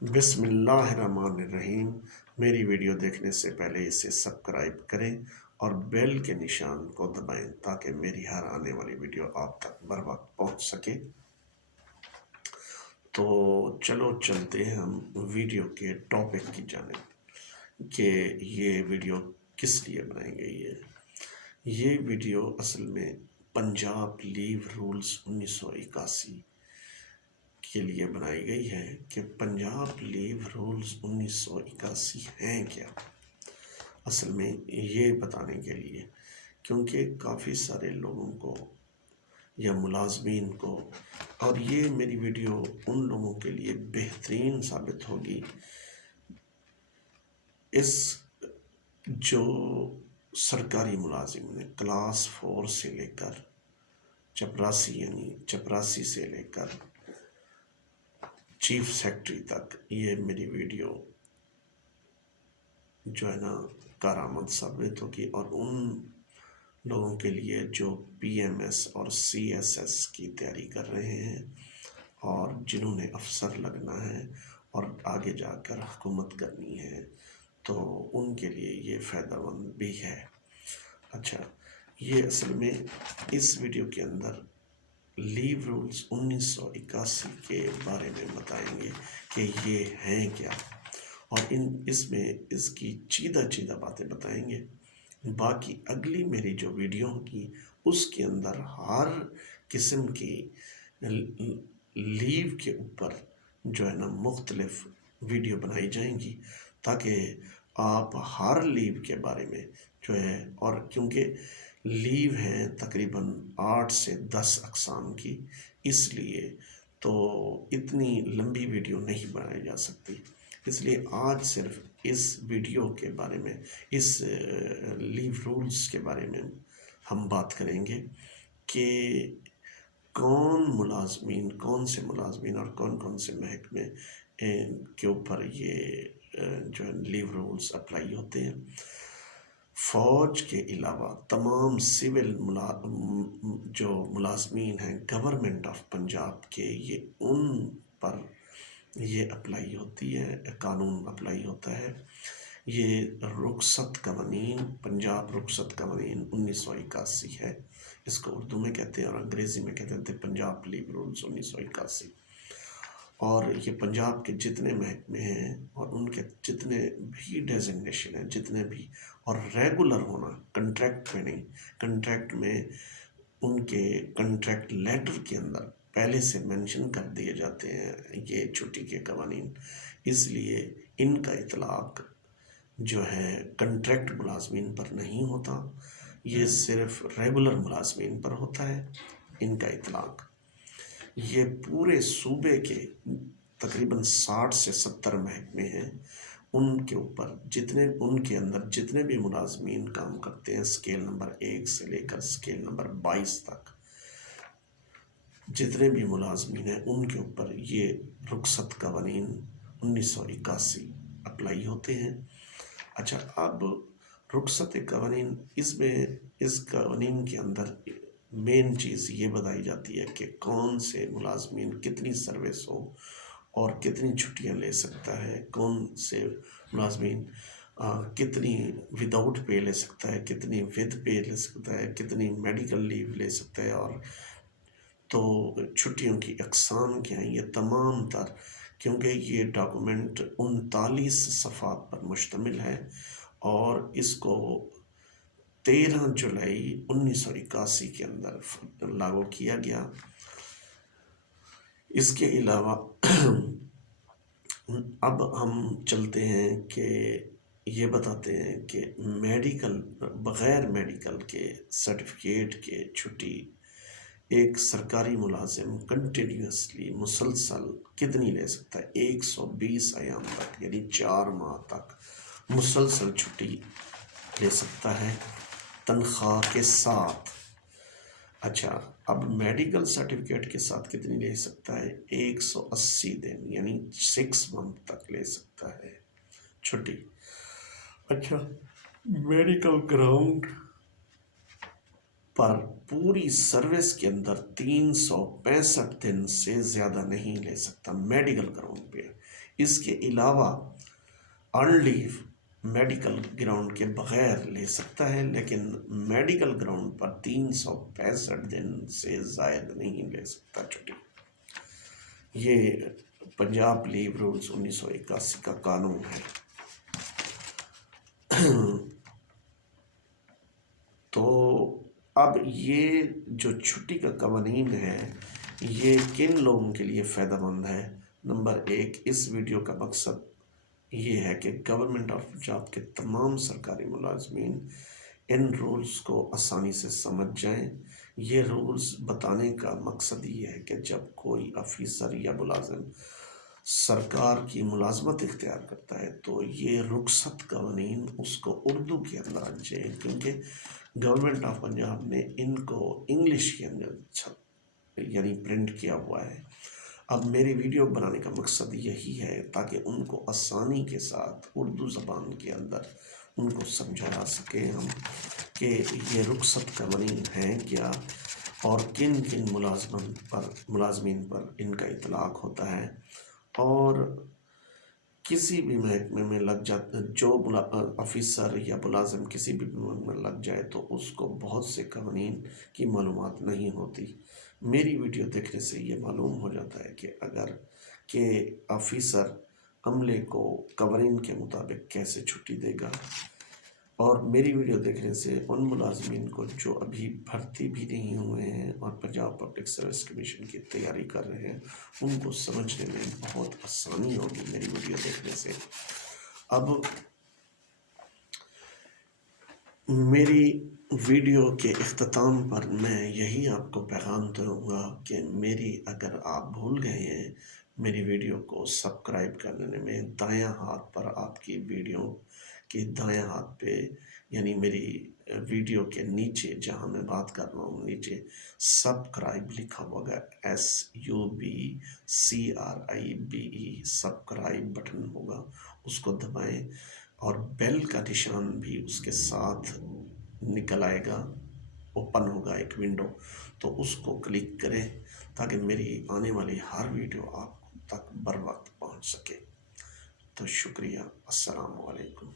بسم اللہ الرحمن الرحیم۔ میری ویڈیو دیکھنے سے پہلے اسے سبسکرائب کریں اور بیل کے نشان کو دبائیں تاکہ میری ہر آنے والی ویڈیو آپ تک بر وقت پہنچ سکے۔ تو چلو چلتے ہیں ہم ویڈیو کے ٹاپک کی جانب کہ یہ ویڈیو کس لیے بنائی گئی ہے۔ یہ ویڈیو اصل میں پنجاب لیو رولز 1981 کے لیے بنائی گئی ہے کہ پنجاب لیو رولز 1981 ہیں کیا۔ اصل میں یہ بتانے کے لیے کیونکہ کافی سارے لوگوں کو یا ملازمین کو، اور یہ میری ویڈیو ان لوگوں کے لیے بہترین ثابت ہوگی اس جو سرکاری ملازم نے کلاس 4 سے لے کر چپراسی، یعنی چپراسی سے لے کر چیف سیکرٹری تک یہ میری ویڈیو جو ہے نا کارآمد ثابت ہوگی، اور ان لوگوں کے لیے جو پی ایم ایس اور سی ایس ایس کی تیاری کر رہے ہیں اور جنہوں نے افسر لگنا ہے اور آگے جا کر حکومت کرنی ہے، تو ان کے لیے یہ فائدہ مند بھی ہے۔ اچھا، یہ اصل میں اس ویڈیو کے اندر لیو رولز 1981 کے بارے میں بتائیں گے کہ یہ ہیں کیا، اور اس میں اس کی چیدہ باتیں بتائیں گے۔ باقی اگلی میری جو ویڈیو ہوگی اس کے اندر ہر قسم کی لیو کے اوپر جو ہے نا مختلف ویڈیو بنائی جائیں گی تاکہ آپ ہر لیو کے بارے میں جو ہے، اور کیونکہ لیو ہیں تقریباً 8 سے 10 اقسام کی، اس لیے تو اتنی لمبی ویڈیو نہیں بنائی جا سکتی، اس لیے آج صرف اس ویڈیو کے بارے میں، اس لیو رولز کے بارے میں ہم بات کریں گے کہ کون سے ملازمین اور کون سے محکمے کے اوپر یہ جو ہے لیو رولز اپلائی ہوتے ہیں۔ فوج کے علاوہ تمام سول جو ملازمین ہیں گورنمنٹ آف پنجاب کے، یہ ان پر یہ اپلائی ہوتی ہے، قانون اپلائی ہوتا ہے۔ یہ رخصت قوانین، پنجاب رخصت قوانین 1981 ہے، اس کو اردو میں کہتے ہیں اور انگریزی میں کہتے ہیں پنجاب لیو رولز 1981۔ اور یہ پنجاب کے جتنے محکمے ہیں اور ان کے جتنے بھی ڈیزگنیشن ہیں، جتنے بھی، اور ریگولر ہونا، کنٹریکٹ میں نہیں، کنٹریکٹ میں ان کے کنٹریکٹ لیٹر کے اندر پہلے سے مینشن کر دیے جاتے ہیں یہ چھٹی کے قوانین، اس لیے ان کا اطلاق جو ہے کنٹریکٹ ملازمین پر نہیں ہوتا، یہ صرف ریگولر ملازمین پر ہوتا ہے ان کا اطلاق۔ یہ پورے صوبے کے تقریباً 60 سے 70 محکمے ہیں، ان کے اوپر ان کے اندر جتنے بھی ملازمین کام کرتے ہیں اسکیل نمبر 1 سے لے کر اسکیل نمبر 22 تک، جتنے بھی ملازمین ہیں ان کے اوپر یہ رخصت قوانین 1981 اپلائی ہوتے ہیں۔ اچھا، اب رخصت قوانین، اس قوانین کے اندر مین چیز یہ بتائی جاتی ہے کہ کون سے ملازمین کتنی سروس ہو اور کتنی چھٹیاں لے سکتا ہے، کون سے ملازمین کتنی وداؤٹ پے لے سکتا ہے، کتنی ود پے لے سکتا ہے، کتنی میڈیکل لیو لے سکتا ہے، اور تو چھٹیوں کی اقسام کیا ہیں، یہ تمام تر، کیونکہ یہ ڈاکومنٹ 39 صفحات پر مشتمل ہے اور اس کو 13 جولائی 1981 کے اندر لاگو کیا گیا۔ اس کے علاوہ اب ہم چلتے ہیں کہ یہ بتاتے ہیں کہ بغیر میڈیکل کے سرٹیفکیٹ کے چھٹی ایک سرکاری ملازم کنٹینیوسلی مسلسل کتنی لے سکتا ہے، 120 ایام تک، یعنی 4 ماہ تک مسلسل چھٹی لے سکتا ہے تنخواہ کے ساتھ۔ اچھا، اب میڈیکل سرٹیفکیٹ کے ساتھ کتنی لے سکتا ہے، 180 دن یعنی 6 منتھ تک لے سکتا ہے چھٹی۔ اچھا، میڈیکل گراؤنڈ پر پوری سروس کے اندر 365 دن سے زیادہ نہیں لے سکتا میڈیکل گراؤنڈ پہ، اس کے علاوہ آن لیو میڈیکل گراؤنڈ کے بغیر لے سکتا ہے، لیکن میڈیکل گراؤنڈ پر 365 دن سے زائد نہیں لے سکتا چھٹی۔ یہ پنجاب لیو رولز 1981 کا قانون ہے۔ تو اب یہ جو چھٹی کا قوانین ہے یہ کن لوگوں کے لیے فائدہ مند ہے؟ نمبر 1، اس ویڈیو کا مقصد یہ ہے کہ گورنمنٹ آف پنجاب کے تمام سرکاری ملازمین ان رولز کو آسانی سے سمجھ جائیں۔ یہ رولز بتانے کا مقصد یہ ہے کہ جب کوئی آفیسر یا ملازم سرکار کی ملازمت اختیار کرتا ہے تو یہ رخصت قوانین اس کو اردو کے اندر آنا چاہیے، کیونکہ گورنمنٹ آف پنجاب نے ان کو انگلش کے اندر یعنی پرنٹ کیا ہوا ہے۔ اب میری ویڈیو بنانے کا مقصد یہی ہے تاکہ ان کو آسانی کے ساتھ اردو زبان کے اندر ان کو سمجھا سکے ہم کہ یہ رخصت قوانین ہیں کیا، اور کن کن ملازمین پر ان کا اطلاق ہوتا ہے، اور کسی بھی محکمے میں لگ جاتا جو آفیسر یا ملازم کسی بھی محکمے میں لگ جائے تو اس کو بہت سے قوانین کی معلومات نہیں ہوتی۔ میری ویڈیو دیکھنے سے یہ معلوم ہو جاتا ہے کہ اگر کہ آفیسر عملے کو قوانین کے مطابق کیسے چھٹی دے گا، اور میری ویڈیو دیکھنے سے ان ملازمین کو جو ابھی بھرتی بھی نہیں ہوئے ہیں اور پنجاب پبلک سروس کمیشن کی تیاری کر رہے ہیں ان کو سمجھنے میں بہت آسانی ہوگی میری ویڈیو دیکھنے سے۔ اب میری ویڈیو کے اختتام پر میں یہی آپ کو پیغام دوں گا کہ اگر آپ بھول گئے ہیں میری ویڈیو کو سبسکرائب کرنے میں، دایاں ہاتھ پر آپ کی ویڈیو کے دایاں ہاتھ پہ یعنی میری ویڈیو کے نیچے جہاں میں بات کر رہا ہوں نیچے سبسکرائب لکھا ہوگا، SUBCRIBE سبسکرائب بٹن ہوگا، اس کو دبائیں، اور بیل کا نشان بھی اس کے ساتھ نکل آئے گا، اوپن ہوگا ایک ونڈو، تو اس کو کلک کریں تاکہ میری آنے والی ہر ویڈیو آپ تک بر وقت پہنچ سکے۔ تو شکریہ، السلام علیکم۔